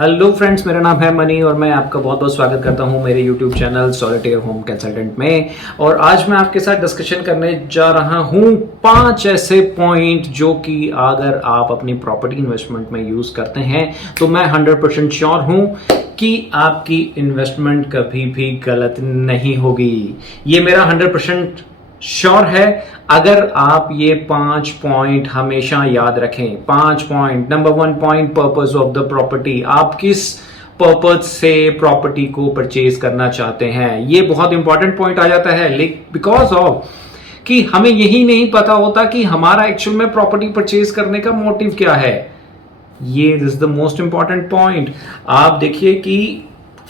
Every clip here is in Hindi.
हेलो फ्रेंड्स, मेरा नाम है मनी और मैं आपका बहुत बहुत स्वागत करता हूं मेरे YouTube channel solitaire home consultant में। और आज मैं आपके साथ डिस्कशन करने जा रहा हूं 5 ऐसे पॉइंट जो कि अगर आप अपनी प्रॉपर्टी इन्वेस्टमेंट में यूज करते हैं तो मैं 100% श्योर हूं कि आपकी इन्वेस्टमेंट कभी भी गलत नहीं होगी। ये मेरा 100% श्योर है। अगर आप ये 5 पॉइंट हमेशा याद रखें। 5 point. Number 1 point, purpose of the property. आप किस पर्पस से प्रॉपर्टी को परचेज करना चाहते हैं, ये बहुत इंपॉर्टेंट पॉइंट आ जाता है। बिकॉज ऑफ कि हमें यही नहीं पता होता कि हमारा एक्चुअल में प्रॉपर्टी परचेज करने का मोटिव क्या है। ये is the most important point. आप देखिए कि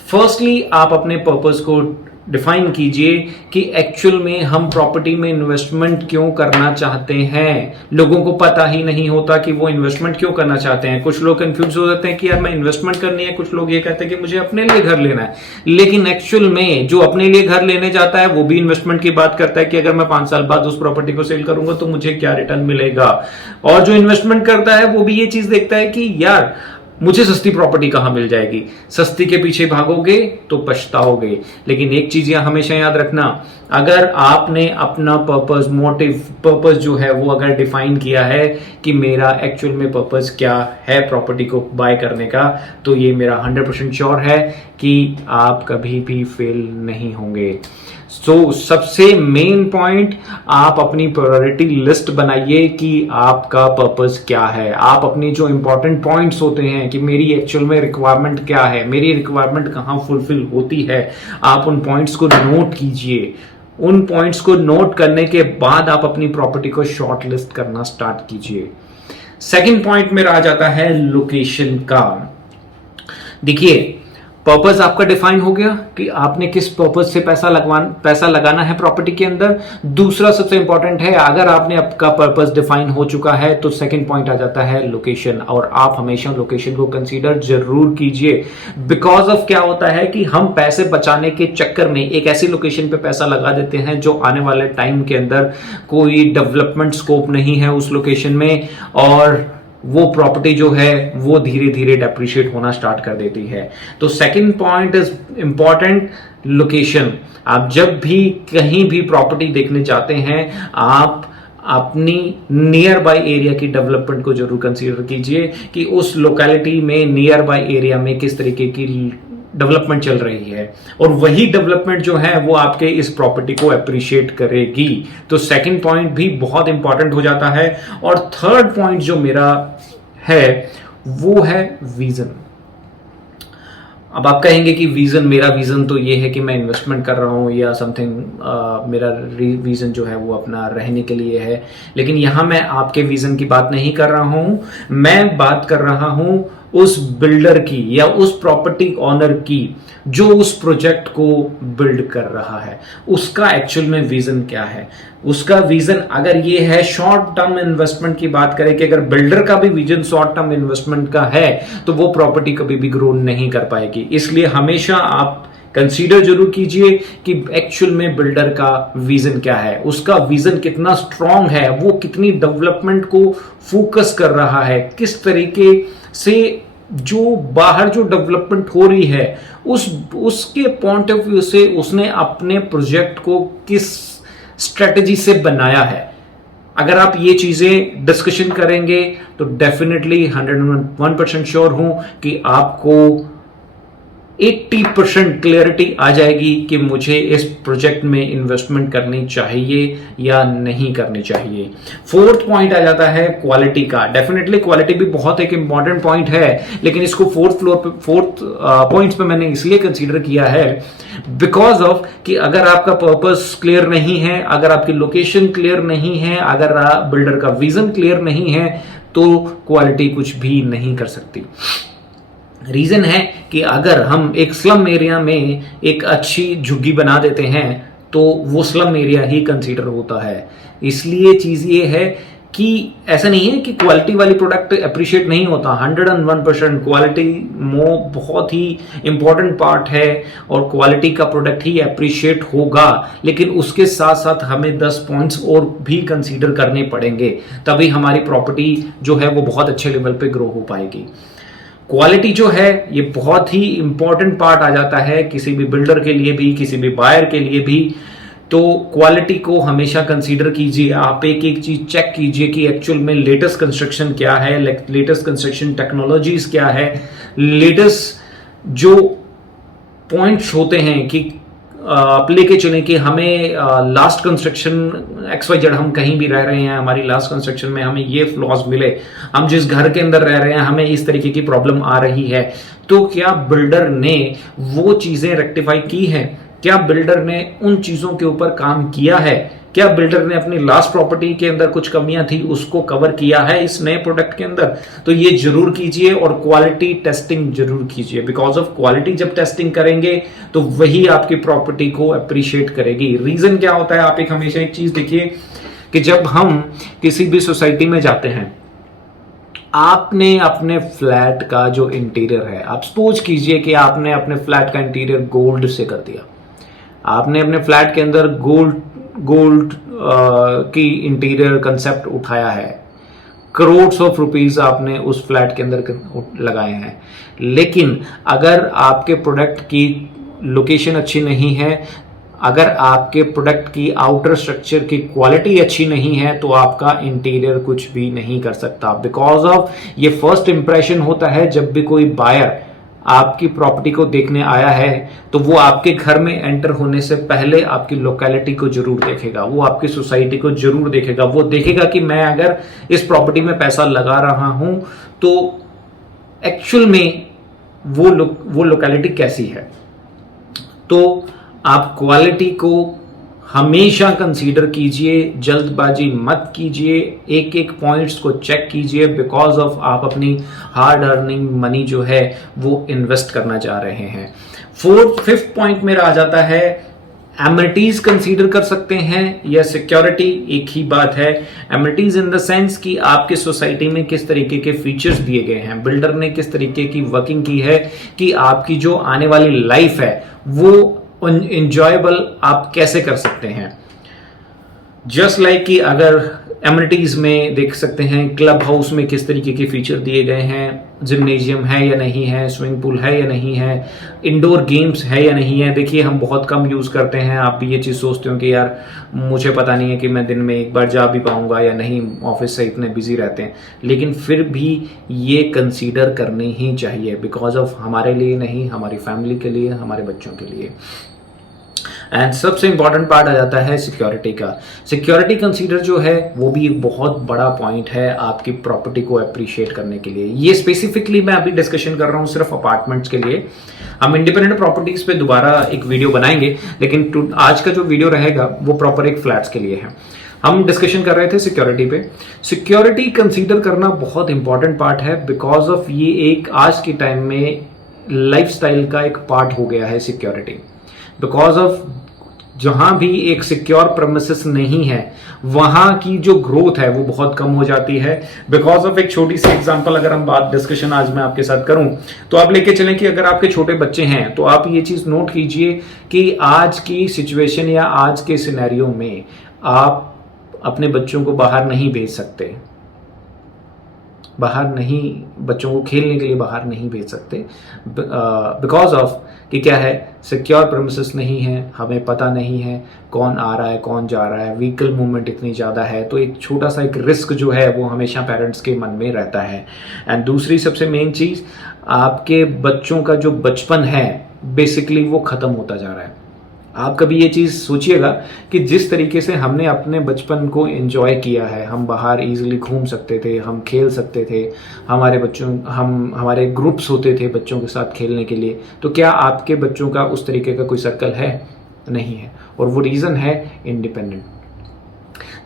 फर्स्टली आप अपने पर्पस को डिफाइन कीजिए कि एक्चुअल में हम प्रॉपर्टी में इन्वेस्टमेंट क्यों करना चाहते हैं। लोगों को पता ही नहीं होता कि वो इन्वेस्टमेंट क्यों करना चाहते हैं। कुछ लोग कंफ्यूज हो जाते हैं कि यार मैं इन्वेस्टमेंट करनी है, कुछ लोग ये कहते हैं कि मुझे अपने लिए घर लेना है। लेकिन एक्चुअल में जो अपने लिए घर लेने जाता है वो भी इन्वेस्टमेंट की बात करता है कि अगर मैं 5 साल बाद उस प्रॉपर्टी को सेल करूंगा तो मुझे क्या रिटर्न मिलेगा। और जो इन्वेस्टमेंट करता है वो भी ये चीज देखता है कि यार मुझे सस्ती प्रॉपर्टी कहां मिल जाएगी। सस्ती के पीछे भागोगे तो पछताओगे। लेकिन एक चीज यहां हमेशा याद रखना, अगर आपने अपना पर्पस जो है वो अगर डिफाइन किया है कि मेरा एक्चुअल में पर्पस क्या है प्रॉपर्टी को बाय करने का, तो ये मेरा 100% श्योर है कि आप कभी भी फेल नहीं होंगे। सबसे मेन पॉइंट, आप अपनी प्रायोरिटी लिस्ट बनाइए कि आपका पर्पस क्या है। आप अपनी जो इंपॉर्टेंट पॉइंट्स होते हैं कि मेरी एक्चुअल में रिक्वायरमेंट क्या है, मेरी रिक्वायरमेंट कहां फुलफिल होती है, आप उन पॉइंट्स को नोट कीजिए। उन पॉइंट्स को नोट करने के बाद आप अपनी प्रॉपर्टी को शॉर्ट लिस्ट करना स्टार्ट कीजिए। सेकेंड पॉइंट मेरा आ जाता है लोकेशन का। देखिए, पर्पस आपका डिफाइन हो गया कि आपने किस पर्पस से पैसा लगाना है प्रॉपर्टी के अंदर। दूसरा सबसे इंपॉर्टेंट है, अगर आपने आपका पर्पस डिफाइन हो चुका है तो सेकंड पॉइंट आ जाता है लोकेशन। और आप हमेशा लोकेशन को कंसीडर जरूर कीजिए। बिकॉज ऑफ क्या होता है कि हम पैसे बचाने के चक्कर में एक ऐसी लोकेशन पे पैसा लगा देते हैं जो आने वाले टाइम के अंदर कोई डेवलपमेंट स्कोप नहीं है उस लोकेशन में, और वो प्रॉपर्टी जो है वो धीरे धीरे डेप्रिशिएट होना स्टार्ट कर देती है। तो second point is important, location. आप जब भी कहीं भी प्रॉपर्टी देखने जाते हैं, आप अपनी नियर बाय एरिया की डेवलपमेंट को जरूर कंसीडर कीजिए कि उस लोकेलिटी में नियर बाय एरिया में किस तरीके की डेवलपमेंट चल रही है, और वही डेवलपमेंट जो है वो आपके इस प्रॉपर्टी को अप्रिशिएट करेगी। तो सेकंड पॉइंट भी बहुत इंपॉर्टेंट हो जाता है। और थर्ड पॉइंट जो मेरा है वो है विजन। अब आप कहेंगे कि मेरा विजन तो ये है कि मैं इन्वेस्टमेंट कर रहा हूं या समथिंग, मेरा विजन जो है वो अपना रहने के लिए है। लेकिन यहां मैं आपके विजन की बात नहीं कर रहा हूं, मैं बात कर रहा हूं उस बिल्डर की या उस प्रॉपर्टी ऑनर की जो उस प्रोजेक्ट को बिल्ड कर रहा है। उसका एक्चुअल में विजन क्या है। उसका विजन अगर ये है शॉर्ट टर्म इन्वेस्टमेंट की बात करें कि अगर बिल्डर का भी विजन शॉर्ट टर्म इन्वेस्टमेंट का है तो वो प्रॉपर्टी कभी भी ग्रो नहीं कर पाएगी। इसलिए हमेशा आप कंसीडर जरूर कीजिए कि एक्चुअल में बिल्डर का विजन क्या है, उसका विजन कितना स्ट्रांग है, वो कितनी डेवलपमेंट को फोकस कर रहा है, किस तरीके से जो बाहर जो डेवलपमेंट हो रही है उसके पॉइंट ऑफ व्यू से उसने अपने प्रोजेक्ट को किस स्ट्रेटजी से बनाया है। अगर आप ये चीजें डिस्कशन करेंगे तो डेफिनेटली 101% श्योर हूं कि आपको 80% क्लियरिटी आ जाएगी कि मुझे इस प्रोजेक्ट में इन्वेस्टमेंट करनी चाहिए या नहीं करनी चाहिए। फोर्थ पॉइंट आ जाता है क्वालिटी का। डेफिनेटली क्वालिटी भी बहुत एक इंपॉर्टेंट पॉइंट है, लेकिन इसको फोर्थ पॉइंट पे मैंने इसलिए कंसीडर किया है बिकॉज ऑफ कि अगर आपका पर्पस क्लियर नहीं है, अगर आपकी लोकेशन क्लियर नहीं है, अगर बिल्डर का विजन क्लियर नहीं है तो क्वालिटी कुछ भी नहीं कर सकती। रीजन है कि अगर हम एक स्लम एरिया में एक अच्छी झुग्गी बना देते हैं तो वो स्लम एरिया ही कंसीडर होता है। इसलिए चीज ये है कि ऐसा नहीं है कि क्वालिटी वाली प्रोडक्ट अप्रिशिएट नहीं होता। 101% क्वालिटी बहुत ही इंपॉर्टेंट पार्ट है और क्वालिटी का प्रोडक्ट ही अप्रिशिएट होगा। लेकिन उसके साथ साथ हमें 10 पॉइंट्स और भी कंसीडर करने पड़ेंगे, तभी हमारी प्रॉपर्टी जो है वो बहुत अच्छे लेवल पे ग्रो हो पाएगी। क्वालिटी जो है ये बहुत ही इंपॉर्टेंट पार्ट आ जाता है किसी भी बिल्डर के लिए भी, किसी भी बायर के लिए भी। तो क्वालिटी को हमेशा कंसीडर कीजिए, आप एक एक चीज चेक कीजिए कि एक्चुअल में लेटेस्ट कंस्ट्रक्शन क्या है, लेटेस्ट कंस्ट्रक्शन टेक्नोलॉजीज क्या है, लेटेस्ट जो पॉइंट्स होते हैं कि आप लेके चलें कि हमें लास्ट कंस्ट्रक्शन XYZ हम कहीं भी रह रहे हैं, हमारी लास्ट कंस्ट्रक्शन में हमें ये फ्लॉज मिले, हम जिस घर के अंदर रह रहे हैं हमें इस तरीके की प्रॉब्लम आ रही है, तो क्या बिल्डर ने वो चीजें रेक्टिफाई की हैं, क्या बिल्डर ने उन चीजों के ऊपर काम किया है, क्या बिल्डर ने अपनी लास्ट प्रॉपर्टी के अंदर कुछ कमियां थी उसको कवर किया है इस नए प्रोडक्ट के अंदर। तो ये जरूर कीजिए और क्वालिटी टेस्टिंग जरूर कीजिए, बिकॉज ऑफ क्वालिटी जब टेस्टिंग करेंगे तो वही आपकी प्रॉपर्टी को अप्रिशिएट करेगी। रीजन क्या होता है, आप एक हमेशा एक चीज देखिए कि जब हम किसी भी सोसाइटी में जाते हैं, आपने अपने फ्लैट का जो इंटीरियर है, आप सपोज कीजिए कि आपने अपने फ्लैट का इंटीरियर गोल्ड से कर दिया, आपने अपने फ्लैट के अंदर गोल्ड की इंटीरियर कंसेप्ट उठाया है, करोड्स ऑफ रुपीस आपने उस फ्लैट के अंदर लगाए हैं, लेकिन अगर आपके प्रोडक्ट की लोकेशन अच्छी नहीं है, अगर आपके प्रोडक्ट की आउटर स्ट्रक्चर की क्वालिटी अच्छी नहीं है, तो आपका इंटीरियर कुछ भी नहीं कर सकता। बिकॉज ऑफ ये फर्स्ट इंप्रेशन होता है, जब भी कोई बायर आपकी प्रॉपर्टी को देखने आया है तो वो आपके घर में एंटर होने से पहले आपकी लोकेलिटी को जरूर देखेगा, वो आपकी सोसाइटी को जरूर देखेगा, वो देखेगा कि मैं अगर इस प्रॉपर्टी में पैसा लगा रहा हूं तो एक्चुअल में वो लोकेलिटी कैसी है। तो आप क्वालिटी को हमेशा कंसीडर कीजिए, जल्दबाजी मत कीजिए, एक एक पॉइंट्स को चेक कीजिए, बिकॉज ऑफ आप अपनी हार्ड अर्निंग मनी जो है वो इन्वेस्ट करना चाह रहे हैं। फिफ्थ पॉइंट मेरा आ जाता है, एमिनिटीज कंसीडर कर सकते हैं या सिक्योरिटी, एक ही बात है। एमिनिटीज इन द सेंस कि आपके सोसाइटी में किस तरीके के फीचर्स दिए गए हैं, बिल्डर ने किस तरीके की वर्किंग की है कि आपकी जो आने वाली लाइफ है वो इंजॉयबल आप कैसे कर सकते हैं। जस्ट लाइक कि अगर एमिनिटीज में देख सकते हैं क्लब हाउस में किस तरीके के फीचर दिए गए हैं, जिम्नेजियम है या नहीं है, स्विमिंग पूल है या नहीं है, इंडोर गेम्स है या नहीं है। देखिए हम बहुत कम यूज करते हैं, आप भी ये चीज सोचते हो कि यार मुझे पता नहीं है कि मैं दिन में एक बार जा भी पाऊंगा या नहीं, ऑफिस से इतने बिजी रहते हैं, लेकिन फिर भी ये कंसीडर करनी ही चाहिए, बिकॉज ऑफ हमारे लिए नहीं, हमारी फैमिली के लिए, हमारे बच्चों के लिए। एंड सबसे इंपॉर्टेंट पार्ट आ जाता है सिक्योरिटी का। सिक्योरिटी कंसीडर जो है वो भी एक बहुत बड़ा पॉइंट है आपकी प्रॉपर्टी को अप्रिशिएट करने के लिए। ये स्पेसिफिकली मैं अभी डिस्कशन कर रहा हूं सिर्फ अपार्टमेंट्स के लिए, हम इंडिपेंडेंट प्रॉपर्टीज पे दोबारा एक वीडियो बनाएंगे, लेकिन आज का जो वीडियो रहेगा वो प्रॉपर एक फ्लैट्स के लिए है। हम डिस्कशन कर रहे थे सिक्योरिटी पे। सिक्योरिटी कंसीडर करना बहुत इंपॉर्टेंट पार्ट है, बिकॉज ऑफ ये एक आज के टाइम में लाइफस्टाइल का एक पार्ट हो गया है सिक्योरिटी। बिकॉज ऑफ जहां भी एक सिक्योर प्रेमिसेस नहीं है वहां की जो ग्रोथ है वो बहुत कम हो जाती है। बिकॉज ऑफ एक छोटी सी एग्जांपल अगर हम बात डिस्कशन आज मैं आपके साथ करूं तो आप लेके चलें कि अगर आपके छोटे बच्चे हैं तो आप ये चीज नोट कीजिए कि आज की सिचुएशन या आज के सिनेरियो में आप अपने बच्चों को बाहर नहीं भेज सकते, बाहर नहीं, बच्चों को खेलने के लिए बाहर नहीं भेज सकते, बिकॉज ऑफ कि क्या है, सिक्योर प्रेमिसेस नहीं है, हमें पता नहीं है कौन आ रहा है कौन जा रहा है, व्हीकल मूवमेंट इतनी ज़्यादा है, तो एक छोटा सा एक रिस्क जो है वो हमेशा पेरेंट्स के मन में रहता है। एंड दूसरी सबसे मेन चीज़, आपके बच्चों का जो बचपन है बेसिकली वो ख़त्म होता जा रहा है। आप कभी ये चीज़ सोचिएगा कि जिस तरीके से हमने अपने बचपन को एंजॉय किया है, हम बाहर इजीली घूम सकते थे, हम खेल सकते थे, हमारे ग्रुप्स होते थे बच्चों के साथ खेलने के लिए, तो क्या आपके बच्चों का उस तरीके का कोई सर्कल है? नहीं है। और वो रीज़न है इंडिपेंडेंट।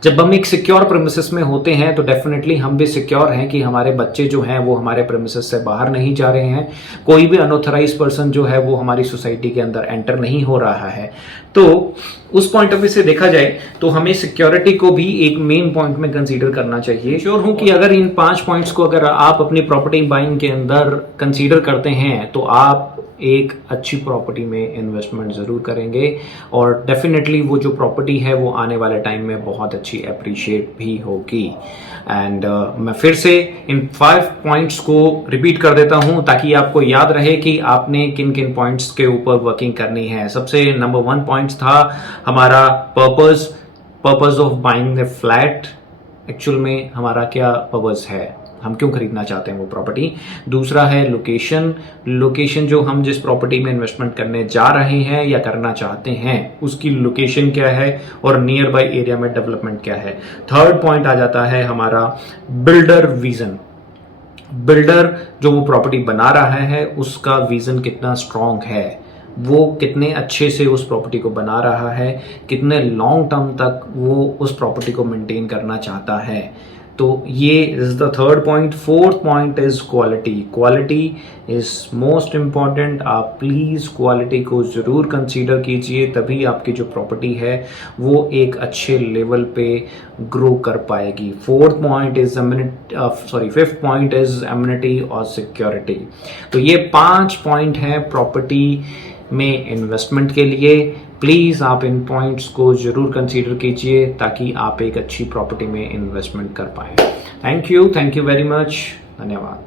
जब हम एक सिक्योर प्रेमिसेस में होते हैं तो डेफिनेटली हम भी सिक्योर हैं कि हमारे बच्चे जो हैं वो हमारे प्रेमिसेस से बाहर नहीं जा रहे हैं, कोई भी अनऑथराइज पर्सन जो है वो हमारी सोसाइटी के अंदर एंटर नहीं हो रहा है। तो उस पॉइंट ऑफ व्यू से देखा जाए तो हमें सिक्योरिटी को भी एक मेन पॉइंट में कंसीडर करना चाहिए। श्योर हूं कि अगर इन 5 पॉइंट्स को अगर आप अपनी प्रॉपर्टी बाइंग के अंदर कंसीडर करते हैं तो आप एक अच्छी प्रॉपर्टी में इन्वेस्टमेंट ज़रूर करेंगे और डेफिनेटली वो जो प्रॉपर्टी है वो आने वाले टाइम में बहुत अच्छी अप्रिशिएट भी होगी। एंड मैं फिर से इन 5 पॉइंट्स को रिपीट कर देता हूं ताकि आपको याद रहे कि आपने किन किन पॉइंट्स के ऊपर वर्किंग करनी है। सबसे नंबर 1 पॉइंट था हमारा purpose of buying the flat. Actual में हमारा क्या पर्पस है, हम क्यों खरीदना चाहते हैं वो प्रॉपर्टी। दूसरा है लोकेशन जो हम जिस प्रॉपर्टी में इन्वेस्टमेंट करने जा रहे हैं या करना चाहते हैं उसकी लोकेशन क्या है और नियर बाय एरिया में डेवलपमेंट क्या है। थर्ड पॉइंट आ जाता है हमारा बिल्डर विजन। बिल्डर जो वो प्रॉपर्टी बना रहा है उसका विजन कितना स्ट्रांग है, वो कितने अच्छे से उस प्रॉपर्टी को बना रहा है, कितने लॉन्ग टर्म तक वो उस प्रॉपर्टी को मेंटेन करना चाहता है। तो ये is the third point. Fourth point is quality is most important. आप प्लीज क्वालिटी को जरूर कंसीडर कीजिए, तभी आपकी जो प्रॉपर्टी है वो एक अच्छे लेवल पे ग्रो कर पाएगी। फिफ्थ पॉइंट इज एमिनिटी और सिक्योरिटी। तो ये 5 पॉइंट हैं प्रॉपर्टी में इन्वेस्टमेंट के लिए। प्लीज़ आप इन पॉइंट्स को ज़रूर कंसीडर कीजिए ताकि आप एक अच्छी प्रॉपर्टी में इन्वेस्टमेंट कर पाएँ। थैंक यू वेरी मच, धन्यवाद।